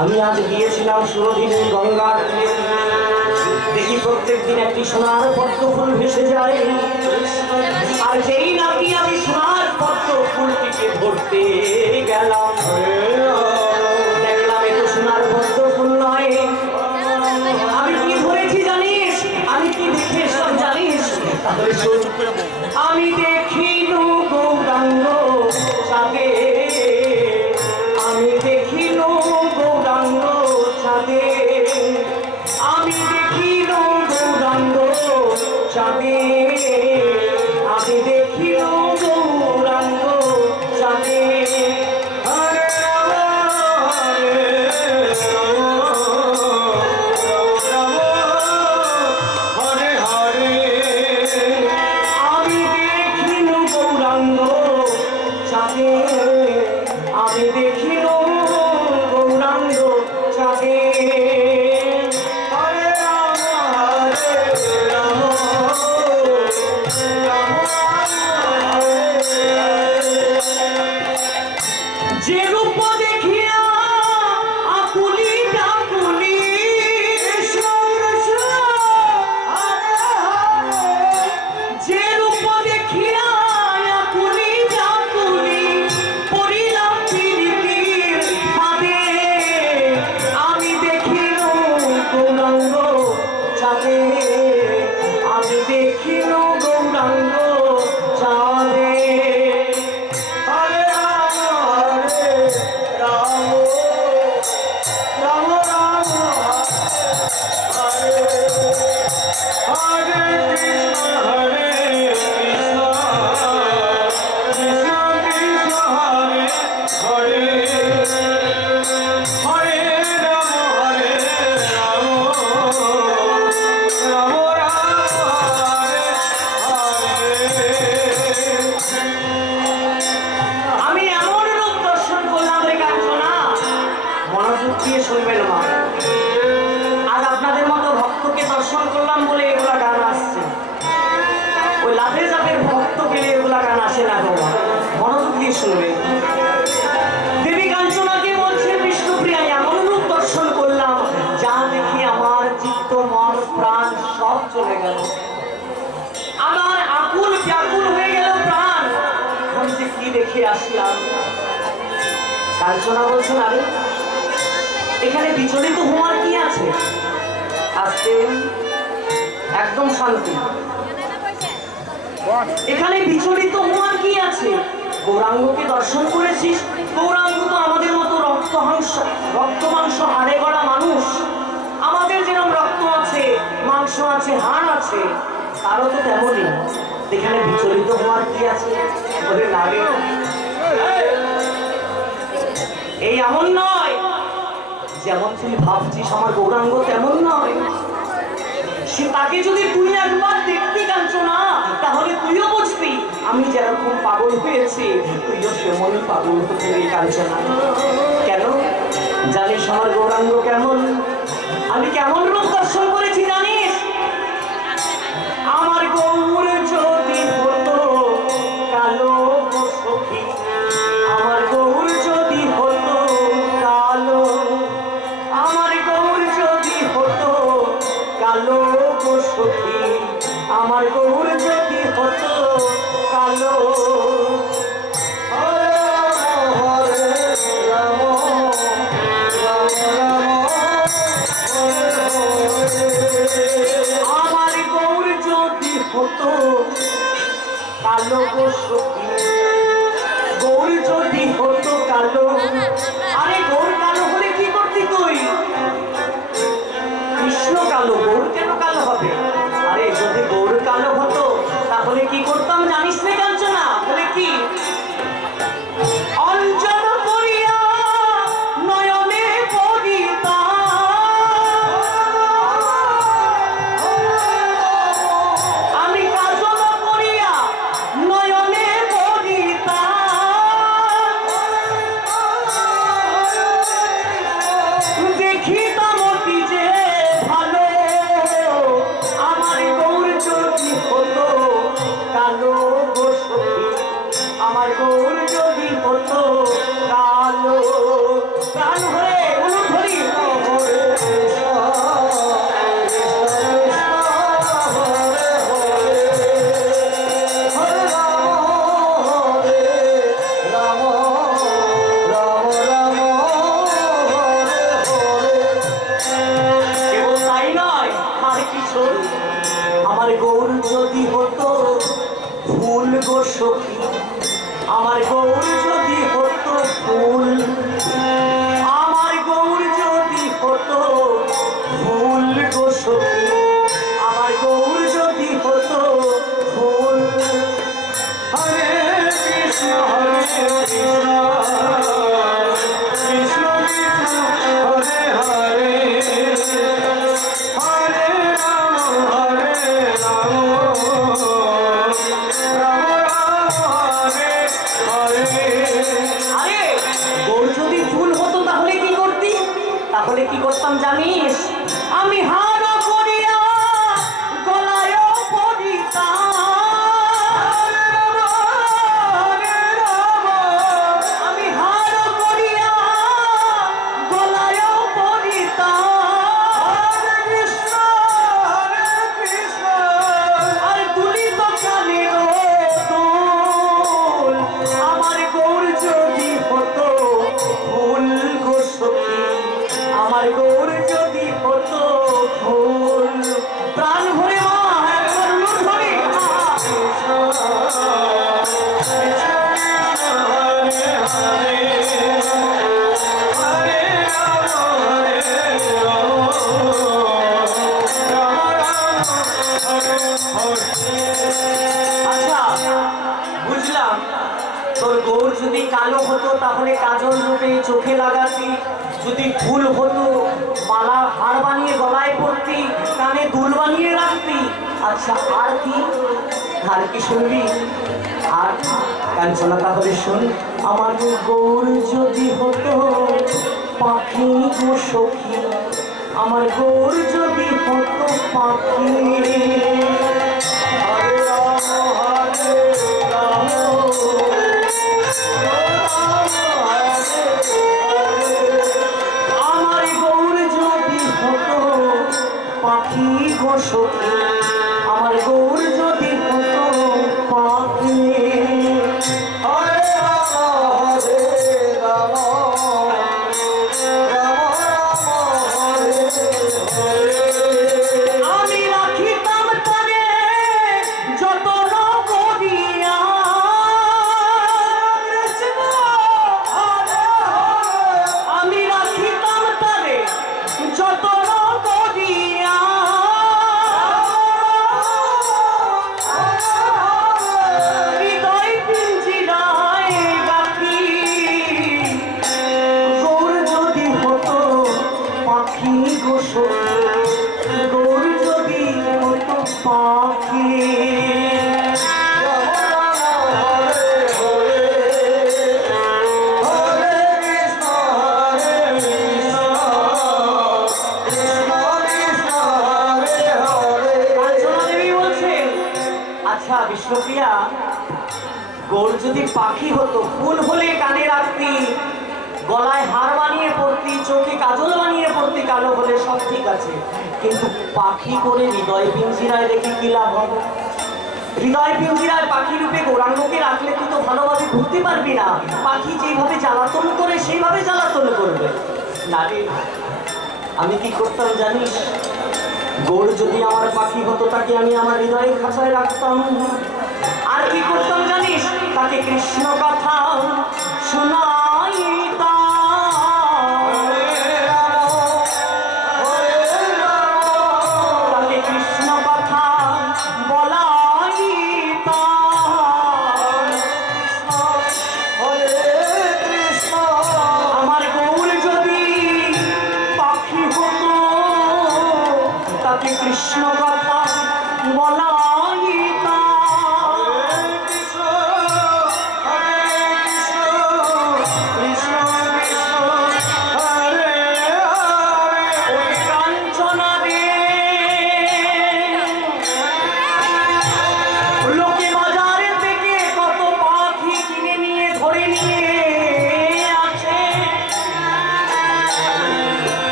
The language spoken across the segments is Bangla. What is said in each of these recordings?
আমি আজ গিয়েছিলাম সুরদিনের গঙ্গার। দেখি প্রত্যেক দিন একটি সোনার পদ্ম ফুল ভেসে যায়। আর যেই নাকি আমি সোনার পদ্ম ফুলটিকে ধরতে গেলাম। দেখলাম এতো সোনার পদ্ম ফুল নয়। আমি কি ধরেছি জানিস? আমি কি দেখে সব জানিস আমি আমি দেখিল গৌরাঙ্গ চাঁদে কি দেখে আসলাম? কাঞ্চনা বলছেন, আরে, এখানে বিচলিত হওয়ার কি আছে? আজকে একদম শান্তি। এখানে বিচলিত হওয়ার কি আছে? গৌরাঙ্গকে দর্শন করেছিস? গৌরাঙ্গ তো আমাদের মতো রক্ত হাংস রক্ত মাংস হাড়ে গড়া মানুষ। আমাদের যেরকম রক্ত আছে, মাংস আছে, হাড় আছে, তারও তো তেমনই। এখানে বিচলিত হওয়ার কি আছে? বলে লাগে এই এমন নয়, যেমন তুই ভাবছিস আমার গৌরাঙ্গ, তেমন নয়। সে তাকে যদি তুই একবার দেখতে দেখতি কাঞ্চনা, তাহলে তুইও বুঝবি, আমি যেরকম পাগল হয়েছি, তুইও সেমনই পাগল হতে রে কাঞ্চনা। কেন? জানিস আমার গৌরাঙ্গ কেমন? আমি কেমন রূপ দর্শন করেছি? কালো গৌর কেন কালো হবে? আমার গৌর যদি হতো ফুল গো সখী। আমার গৌর যদি হতো ফুল হতো তাহলে কাজল রূপে চোখে লাগাতি যদি ফুল হতো, মালা হার বানিয়ে গলায় পড়তি কানে দুল বানিয়ে রাখতি। আচ্ছা আর কি? আর কি শুনবি? আর কাঞ্চনা তাহলে শুন। আমার গৌর যদি হতো, পাখি গো সখী। আমার গৌর যদি হতো পাখি। আচ্ছা বিষ্ণুপ্রিয়া গোল যদি পাখি হতো, ফুল হলে কানে রাখতি, গলায় হার বানিয়ে পড়তি, চোখে কাজল বানিয়ে পড়তি, কালো হলে সব ঠিক আছে। কিন্তু পাখি করে হৃদয় পিঞ্জিরায় রেখে কি লাভ হবে? হৃদয় পিঞ্জিরায় পাখি রূপে গৌরাঙ্গকে রাখলে তুই তো ভালোভাবে ঘুরতে পারবি না। পাখি যেভাবে জ্বালাতন করে, সেইভাবে জ্বালাতন করবে। না রে আমি কি করতাম জানিস? গৌর যদি আমার পাখি হতো, তাকে আমি আমার হৃদয়ের খাঁচায় রাখতাম। আর কি করতাম জানিস? তাকে কৃষ্ণ কথা শোনাইতাম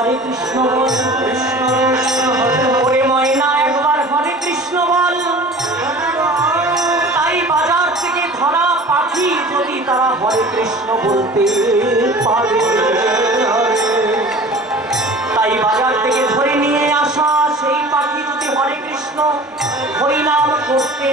হরে কৃষ্ণ বল কৃষ্ণ কৃষ্ণ, হরে হরে ময়না একবার হরে কৃষ্ণ বল। তাই বাজার থেকে ধরা পাখি যদি তারা হরে কৃষ্ণ বলতে পারে। তাই বাজার থেকে ধরে নিয়ে আসা সেই পাখি যদি হরে কৃষ্ণ হরিনাম করতে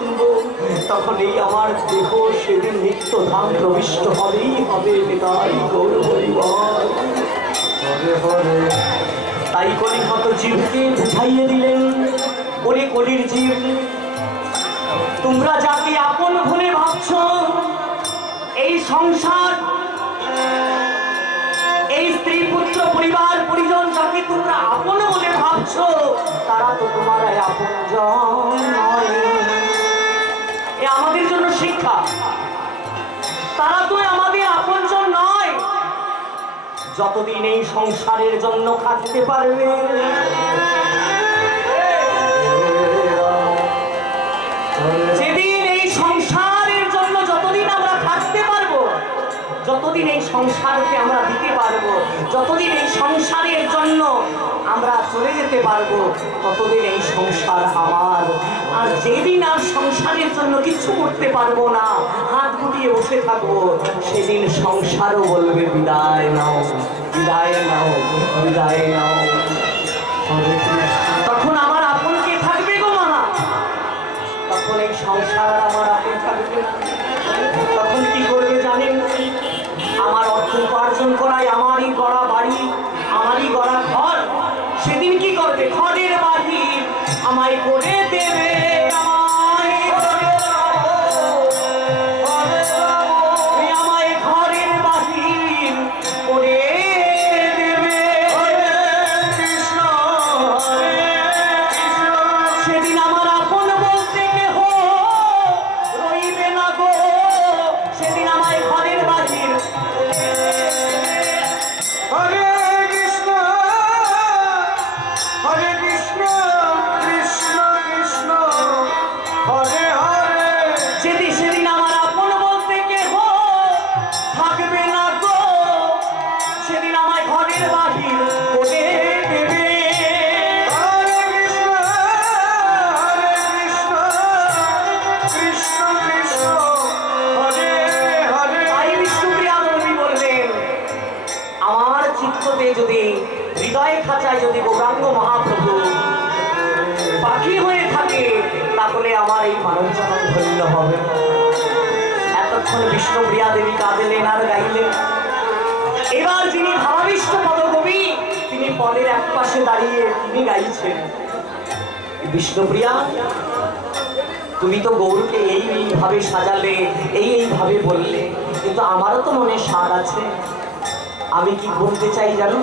তখন এই আমার দেহ সেদিন নিত্য ধান প্রবিষ্ট হবেই, হবে তাই তাই কলি কত জীবকে বুঝাইয়ে দিলেন ওরে কলির জীব, তোমরা যাকে আপন ভুলে ভাবছ, এই সংসার, এই স্ত্রী পুত্র পরিবার পরিজন যাকে তোমরা আপন বলে ভাবছ, তারা তো তোমার আপন নয়। এ আমাদের জন্য শিক্ষা। তারা তো আমাদের আপনজন নয়। যতদিন এই সংসারের জন্য খাটতে পারবে। যেদিন এই সংসারের জন্য যতদিন আমরা খাটতে পারব, যতদিন এই সংসারকে আমরা দিতে পারব, যতদিন এই সংসারের জন্য আমরা চলে যেতে পারব। ততদিন এই সংসার আমার। আর যেদিন আর সংসারের জন্য কিছু করতে পারব না, হাত গুটিয়ে বসে থাকব, সেদিন সংসারও বলবে, বিদায় নাও বিদায় নাও বিদায় নাও। দাঁড়িয়ে তিনি গাইছেন। বিষ্ণুপ্রিয়া, তুমি তো গৌরকে এই এইভাবে সাজালে, এই এইভাবে বললে, কিন্তু আমারও তো মনে স্বাদ আছে। আমি কি বলতে চাই জানো?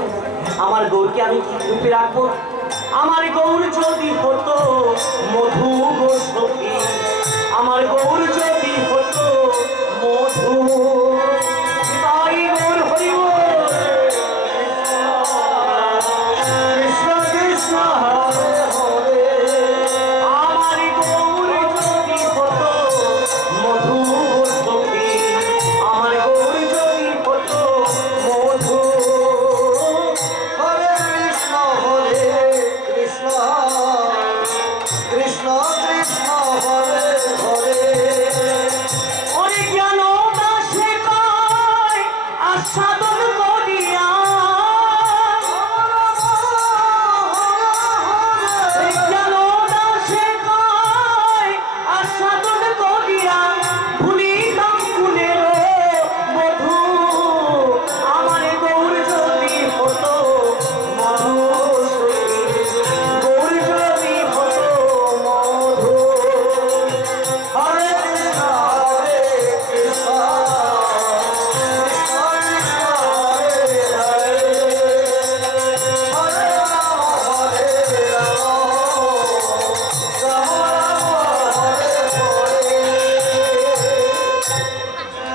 আমার গৌরকে আমি কি রূপে রাখব? আমার গৌর যদি হতো মধু সখী, আমার গৌর যদি